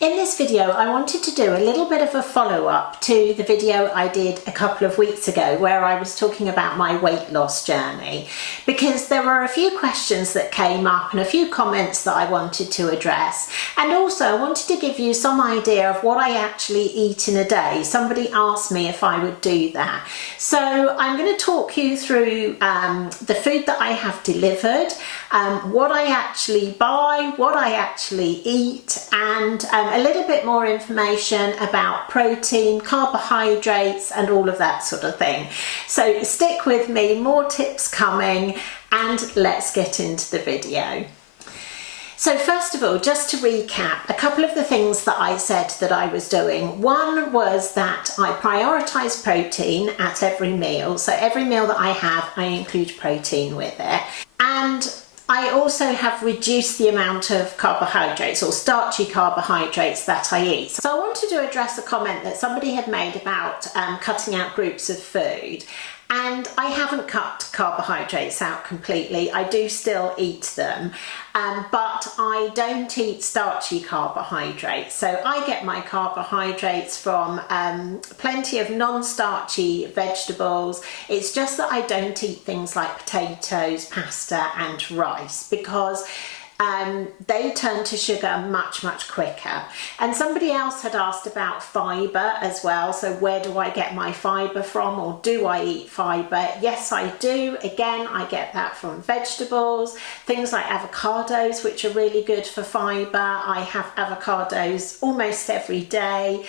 In this video, I wanted to do a little bit of a follow-up to the video I did a couple of weeks ago where I was talking about my weight loss journey, because there were a few questions that came up and a few comments that I wanted to address, and also I wanted to give you some idea of what I actually eat in a day. Somebody asked me if I would do that. So I'm going to talk you through the food that I have delivered, what I actually buy, what I actually eat, and a little bit more information about protein, carbohydrates, and all of that sort of thing. So stick with me, more tips coming, and let's get into the video. So first of all, just to recap, a couple of the things that I said that I was doing. One was that I prioritise protein at every meal. So every meal that I have, I include protein with it. And I also have reduced the amount of carbohydrates or starchy carbohydrates that I eat. So I wanted to address a comment that somebody had made about cutting out groups of food. And I haven't cut carbohydrates out completely. I do still eat them, but I don't eat starchy carbohydrates. So I get my carbohydrates from plenty of non-starchy vegetables. It's just that I don't eat things like potatoes, pasta and rice, because they turn to sugar much quicker. And somebody else had asked about fibre as well. So where do I get my fibre from, or do I eat fibre? Yes, I do. Again, I get that from vegetables, things like avocados, which are really good for fibre. I have avocados almost every day.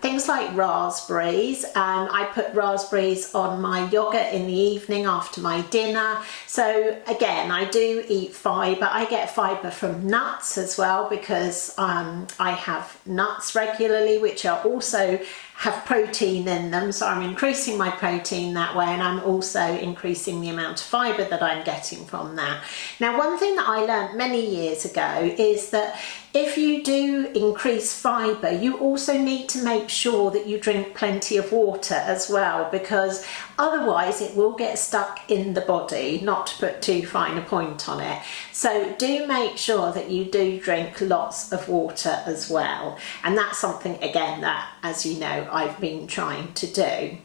Things like raspberries. I put raspberries on my yogurt in the evening after my dinner. So again, I do eat fibre. I get fibre from nuts as well, because I have nuts regularly, which are also have protein in them, so I'm increasing my protein that way, and I'm also increasing the amount of fibre that I'm getting from that. Now, one thing that I learned many years ago is that if you do increase fibre, you also need to make sure that you drink plenty of water as well, because otherwise it will get stuck in the body, not to put too fine a point on it. So do make sure that you do drink lots of water as well. And that's something, again, that, as you know, I've been trying to do.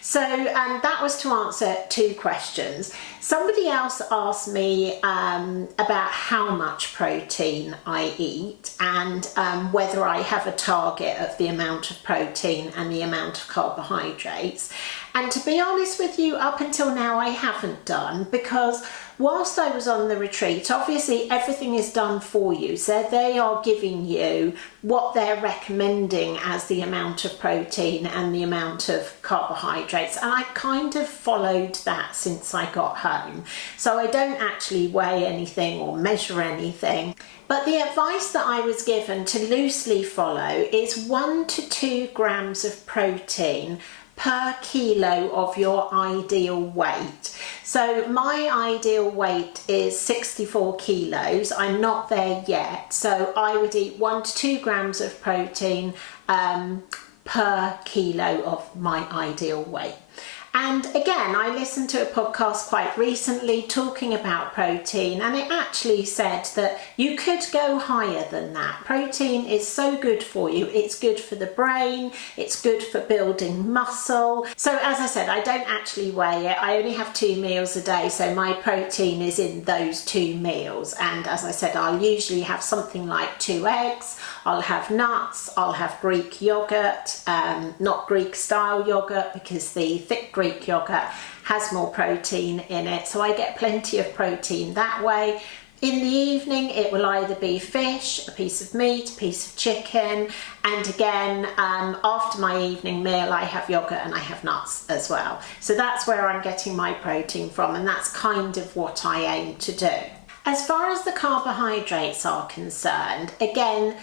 So that was to answer two questions. Somebody else asked me about how much protein I eat, and whether I have a target of the amount of protein and the amount of carbohydrates. And to be honest with you, up until now I haven't done, because whilst I was on the retreat, obviously everything is done for you. So they are giving you what they're recommending as the amount of protein and the amount of carbohydrates. And I kind of followed that since I got home. So I don't actually weigh anything or measure anything. But the advice that I was given to loosely follow is 1 to 2 grams of protein per kilo of your ideal weight. So my ideal weight is 64 kilos. I'm not there yet. So I would eat 1 to 2 grams of protein per kilo of my ideal weight. And again, I listened to a podcast quite recently talking about protein, and it actually said that you could go higher than that. Protein is so good for you. It's good for the brain. It's good for building muscle. So as I said, I don't actually weigh it. I only have 2 meals a day, so my protein is in those 2 meals. And as I said, I'll usually have something like 2 eggs. I'll have nuts. I'll have Greek yogurt, not Greek style yogurt, because the thick Greek yogurt has more protein in it, so I get plenty of protein that way. In the evening, it will either be fish, a piece of meat, a piece of chicken, and again, after my evening meal, I have yogurt and I have nuts as well. So that's where I'm getting my protein from, and that's kind of what I aim to do. As far as the carbohydrates are concerned, again,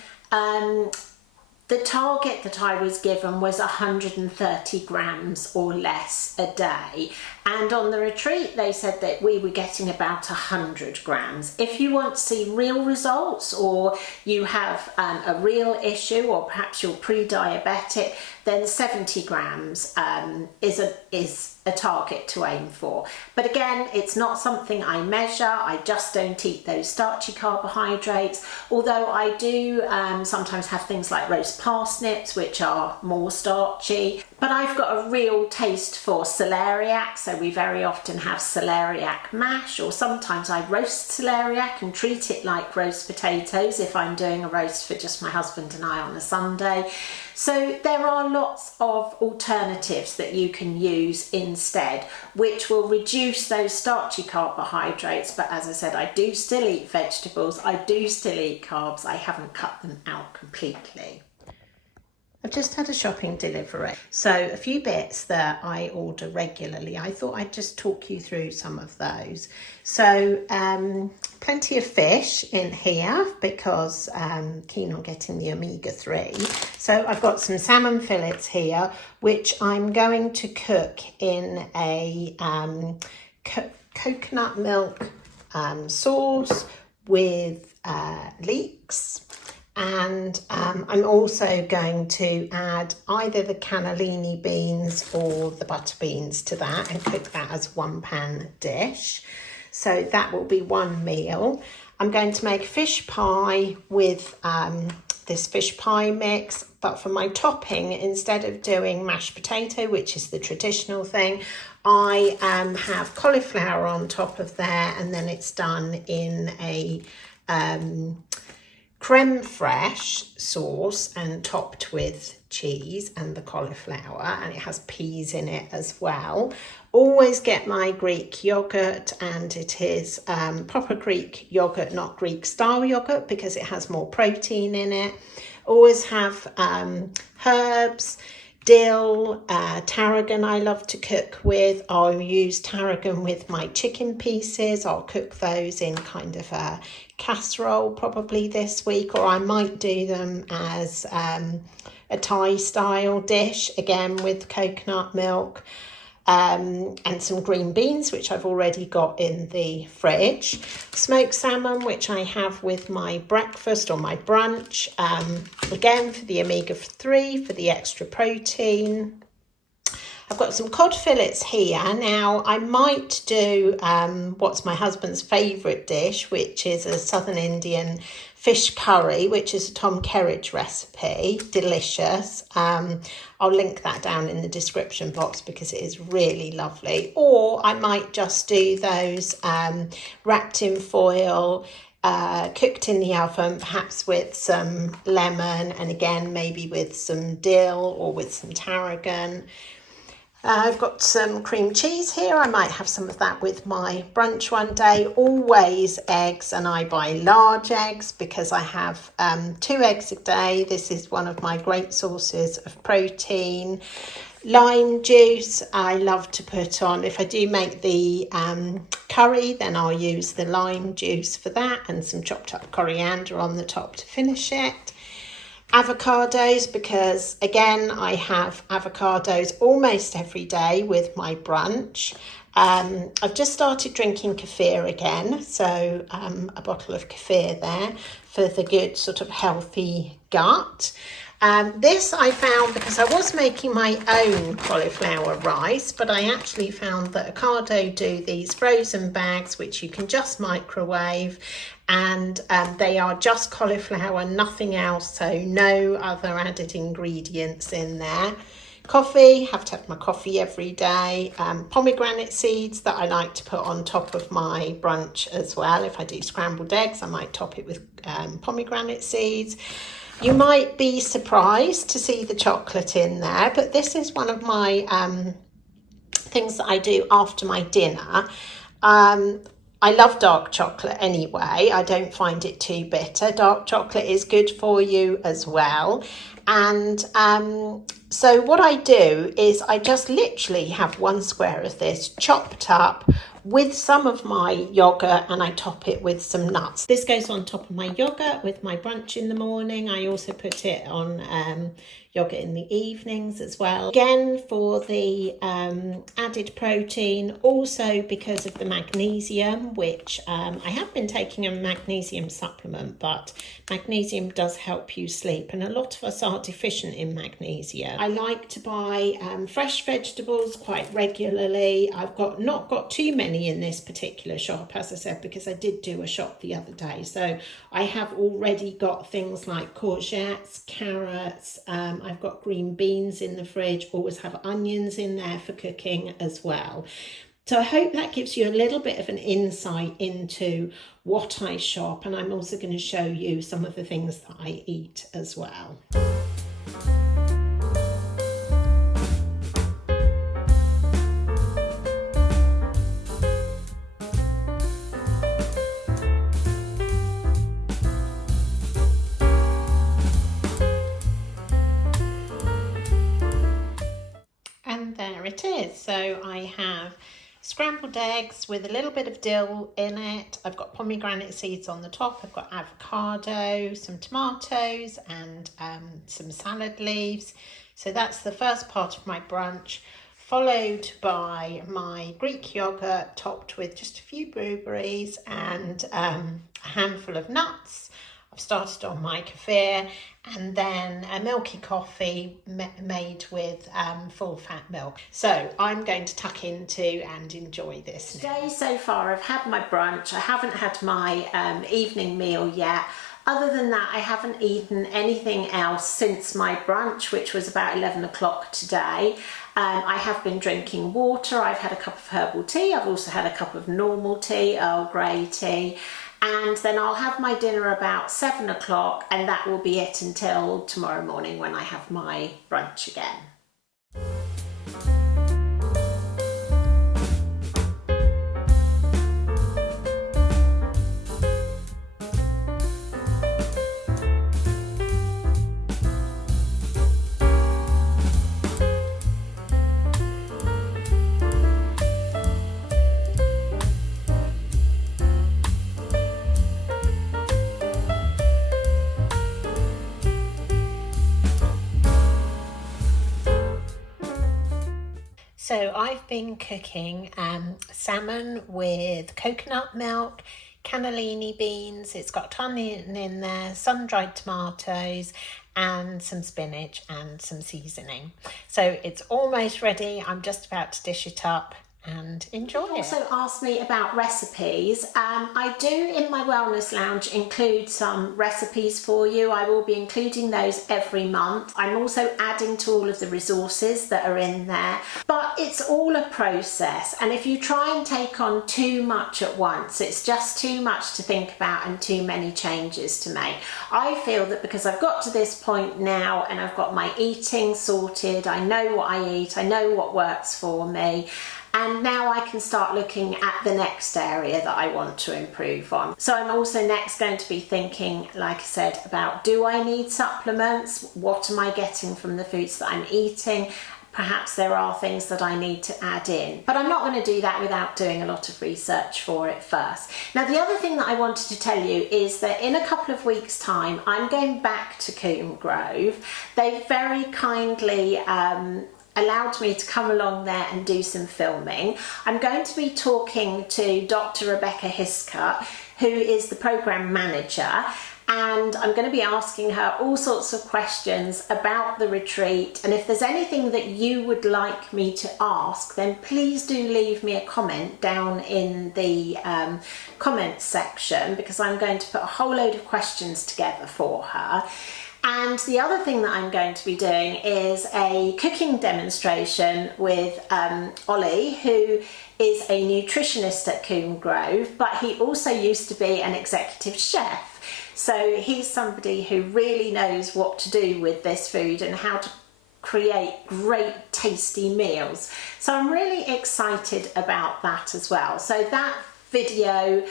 the target that I was given was 130 grams or less a day. And on the retreat, they said that we were getting about 100 grams. If you want to see real results, or you have a real issue, or perhaps you're pre-diabetic, then 70 grams is a target to aim for. But again, it's not something I measure. I just don't eat those starchy carbohydrates, although I do sometimes have things like roast parsnips, which are more starchy. But I've got a real taste for celeriac, so we very often have celeriac mash, or sometimes I roast celeriac and treat it like roast potatoes if I'm doing a roast for just my husband and I on a Sunday. So there are lots of alternatives that you can use instead, which will reduce those starchy carbohydrates. But as I said, I do still eat vegetables, I do still eat carbs, I haven't cut them out completely. I've just had a shopping delivery, so a few bits that I order regularly. I thought I'd just talk you through some of those. So plenty of fish in here because I'm keen on getting the omega-3. So I've got some salmon fillets here, which I'm going to cook in a coconut milk sauce with leeks. And I'm also going to add either the cannellini beans or the butter beans to that and cook that as one pan dish. So that will be one meal. I'm going to make fish pie with this fish pie mix, but for my topping, instead of doing mashed potato, which is the traditional thing, I have cauliflower on top of there, and then it's done in a creme fraiche sauce and topped with cheese and the cauliflower, and it has peas in it as well. Always get my Greek yogurt, and it is proper Greek yogurt, not Greek style yogurt, because it has more protein in it. Always have herbs, dill, tarragon I love to cook with. I'll use tarragon with my chicken pieces. I'll cook those in kind of a casserole probably this week, or I might do them as a Thai style dish, again with coconut milk. And some green beans, which I've already got in the fridge. Smoked salmon, which I have with my breakfast or my brunch. Again, for the omega-3, for the extra protein. I've got some cod fillets here. Now, I might do what's my husband's favourite dish, which is a Southern Indian fish curry, which is a Tom Kerridge recipe. Delicious. I'll link that down in the description box because it is really lovely. Or I might just do those wrapped in foil, cooked in the oven, perhaps with some lemon, and again, maybe with some dill or with some tarragon. I've got some cream cheese here. I might have some of that with my brunch one day. Always eggs, and I buy large eggs because I have 2 eggs a day. This is one of my great sources of protein. Lime juice I love to put on. If I do make the curry, then I'll use the lime juice for that, and some chopped up coriander on the top to finish it. Avocados, because again I have avocados almost every day with my brunch. I've just started drinking kefir again, so a bottle of kefir there for the good sort of healthy gut. This I found because I was making my own cauliflower rice, but I actually found that Ocado do these frozen bags which you can just microwave, and they are just cauliflower, nothing else, so no other added ingredients in there. Coffee, have to have my coffee every day. Pomegranate seeds that I like to put on top of my brunch as well. If I do scrambled eggs, I might top it with pomegranate seeds. You might be surprised to see the chocolate in there, but this is one of my things that I do after my dinner. I love dark chocolate anyway. I don't find it too bitter. Dark chocolate is good for you as well. And so what I do is I just literally have 1 square of this chopped up with some of my yogurt, and I top it with some nuts. This goes on top of my yogurt with my brunch in the morning. I also put it on yogurt in the evenings as well. Again, for the added protein, also because of the magnesium, which I have been taking a magnesium supplement, but magnesium does help you sleep, and a lot of us are deficient in magnesium. I like to buy fresh vegetables quite regularly. I've not got too many in this particular shop, as I said, because I did do a shop the other day. So I have already got things like courgettes, carrots, I've got green beans in the fridge, always have onions in there for cooking as well. So I hope that gives you a little bit of an insight into what I shop, and I'm also going to show you some of the things that I eat as well. And there it is. So I have scrambled eggs with a little bit of dill in it. I've got pomegranate seeds on the top. I've got avocado, some tomatoes, and some salad leaves. So that's the first part of my brunch, followed by my Greek yogurt topped with just a few blueberries and a handful of nuts. I've started on my kefir, and then a milky coffee made with full fat milk. So I'm going to tuck into and enjoy this. Today so far I've had my brunch. I haven't had my evening meal yet. Other than that, I haven't eaten anything else since my brunch, which was about 11 o'clock today. I have been drinking water. I've had a cup of herbal tea. I've also had a cup of normal tea, Earl Grey tea. And then I'll have my dinner about 7 o'clock, and that will be it until tomorrow morning when I have my brunch again. So I've been cooking salmon with coconut milk, cannellini beans, it's got onion in there, sun-dried tomatoes, and some spinach and some seasoning. So it's almost ready. I'm just about to dish it up and enjoy it. Also asked me about recipes. I do in my Wellness Lounge include some recipes for you. I will be including those every month. I'm also adding to all of the resources that are in there, but it's all a process, and if you try and take on too much at once, it's just too much to think about and too many changes to make. I feel that because I've got to this point now and I've got my eating sorted, I know what I eat, I know what works for me, and now I can start looking at the next area that I want to improve on. So I'm also next going to be thinking, like I said, about do I need supplements? What am I getting from the foods that I'm eating? Perhaps there are things that I need to add in, but I'm not going to do that without doing a lot of research for it first. Now, the other thing that I wanted to tell you is that in a couple of weeks' time, I'm going back to Coombe Grove. They very kindly allowed me to come along there and do some filming. I'm going to be talking to Dr. Rebecca Hiscutt, who is the programme manager, and I'm going to be asking her all sorts of questions about the retreat, and if there's anything that you would like me to ask, then please do leave me a comment down in the comments section, because I'm going to put a whole load of questions together for her. And the other thing that I'm going to be doing is a cooking demonstration with Ollie, who is a nutritionist at Coombe Grove, but he also used to be an executive chef. So he's somebody who really knows what to do with this food and how to create great tasty meals. So I'm really excited about that as well. So that video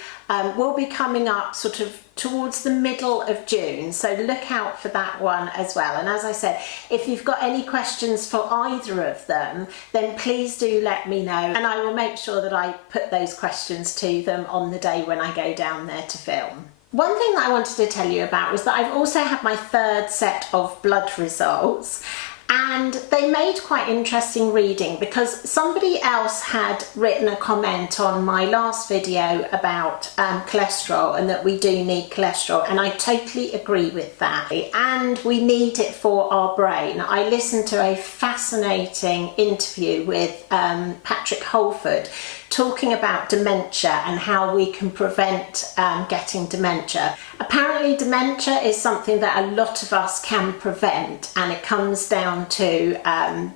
will be coming up sort of towards the middle of June, so look out for that one as well. And as I said, if you've got any questions for either of them, then please do let me know, and I will make sure that I put those questions to them on the day when I go down there to film. One thing that I wanted to tell you about was that I've also had my third set of blood results, and they made quite interesting reading because somebody else had written a comment on my last video about cholesterol, and that we do need cholesterol, and I totally agree with that, and we need it for our brain. I listened to a fascinating interview with Patrick Holford talking about dementia and how we can prevent getting dementia. Apparently dementia is something that a lot of us can prevent, and it comes down to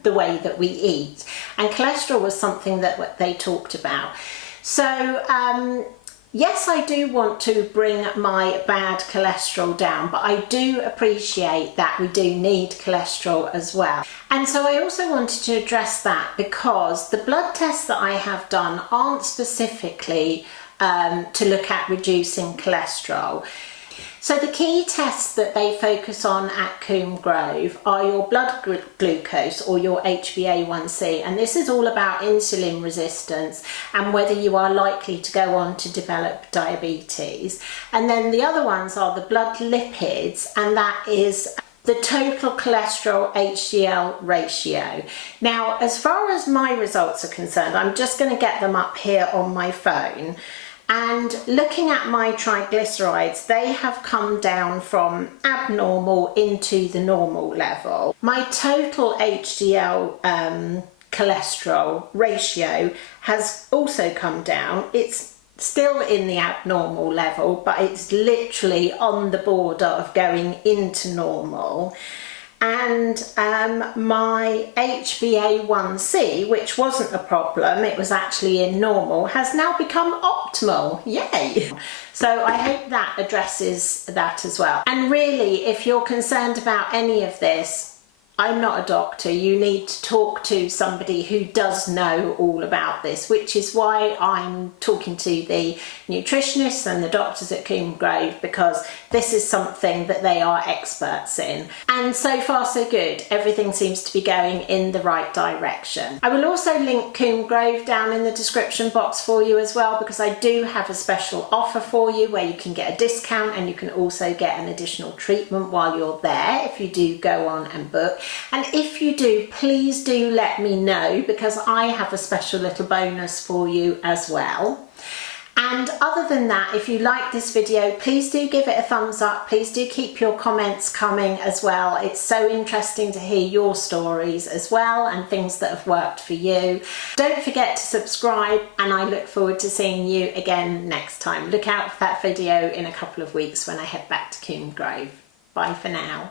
the way that we eat, and cholesterol was something that they talked about. So yes, I do want to bring my bad cholesterol down, but I do appreciate that we do need cholesterol as well. And so I also wanted to address that because the blood tests that I have done aren't specifically to look at reducing cholesterol. So the key tests that they focus on at Coombe Grove are your blood glucose, or your HbA1c, and this is all about insulin resistance and whether you are likely to go on to develop diabetes. And then the other ones are the blood lipids, and that is the total cholesterol HDL ratio. Now, as far as my results are concerned, I'm just going to get them up here on my phone. And looking at my triglycerides, they have come down from abnormal into the normal level. My total HDL cholesterol ratio has also come down. It's still in the abnormal level, but it's literally on the border of going into normal. And my HbA1c, which wasn't a problem, it was actually in normal, has now become optimal. Yay! So I hope that addresses that as well. And really, if you're concerned about any of this, I'm not a doctor. You need to talk to somebody who does know all about this, which is why I'm talking to the nutritionists and the doctors at Coombe Grove, because this is something that they are experts in. And so far so good. Everything seems to be going in the right direction. I will also link Coombe Grove down in the description box for you as well, because I do have a special offer for you where you can get a discount, and you can also get an additional treatment while you're there if you do go on and book. And if you do, please do let me know, because I have a special little bonus for you as well. And other than that, if you like this video, please do give it a thumbs up. Please do keep your comments coming as well. It's so interesting to hear your stories as well, and things that have worked for you. Don't forget to subscribe, and I look forward to seeing you again next time. Look out for that video in a couple of weeks when I head back to Coombe Grove. Bye for now.